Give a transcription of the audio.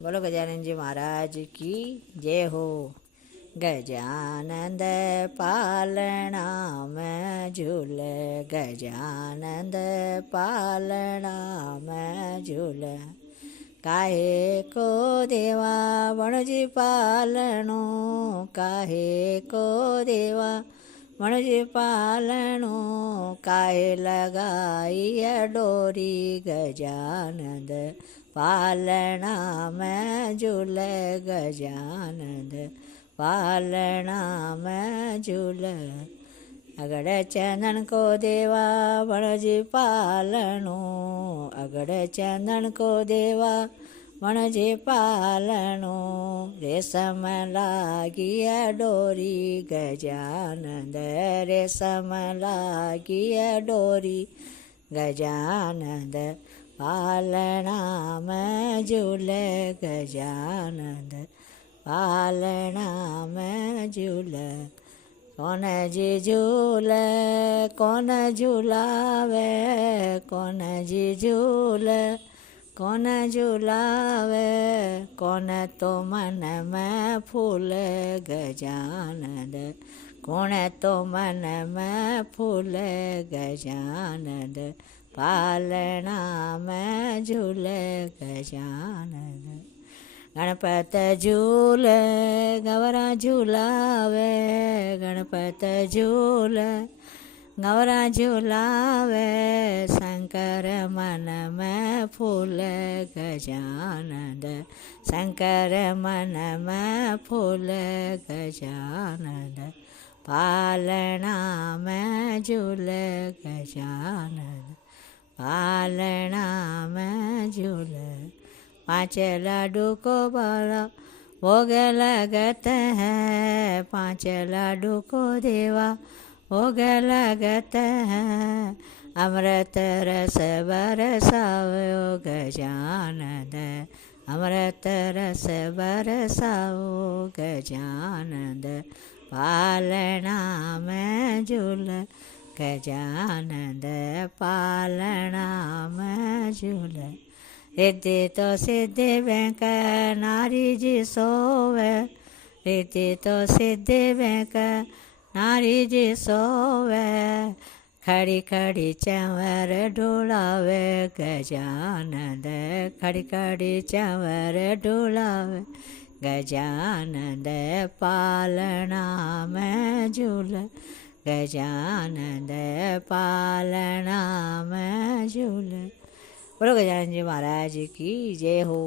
बोलो गजानन जी महाराज की जय हो। गजानंद पालना में झूल, गजानंद पालना में झूल। काहे को देवा वणजी पालनो, काहे को देवा वणजी पालनो। काहे लगाई डोरी गजानंद पालना में झूल, गजानंद पालना में झूल। अगड़ चंदन को देवा वणजी पालनो, अगड़ चंदन को देवा वणजी पालनो। रेशम लागिया डोरी गजानंद, रेशम लागिया डोरी गजानंद पालना में झूल, गजानंद पालना में झूल। कौन जी झूल कौन झूलावे, कौन जी झूल कौन झूलावे। कौन तो मन में फूल गजानंद, कौन तो मन में फूल गजानंद पालना में झूल, गजानंद। गणपत झूल गवरा झूलावे, गणपत झूल गवरा झूलावे। शंकर मन में फूल गजानंद, शंकर मन में फूल गजानंद पालना में झूल, गजानंद पालना में झूल। पाँच लाडू को बाला भोग लगत है, पाँच लाडू को देवा भोग लगत है। अमृत रस बरसाओ गजानंद, अमृत रस बरसाओ गजानंद पालना में झूल, गजानंद पालना में झूल। रिद्धि तो सिद्धि बैंक नारी जी सोवे, रिद्धि तो सिद्धि बैंक नारी जी सोवे। खड़ी खड़ी चंवर ढूलावे गजानंद, खड़ी खड़ी चंवर ढूलावे गजानंद पालना में झूल, गजानंद पालना में झूल। बोलो गजानन जी महाराज की जय हो।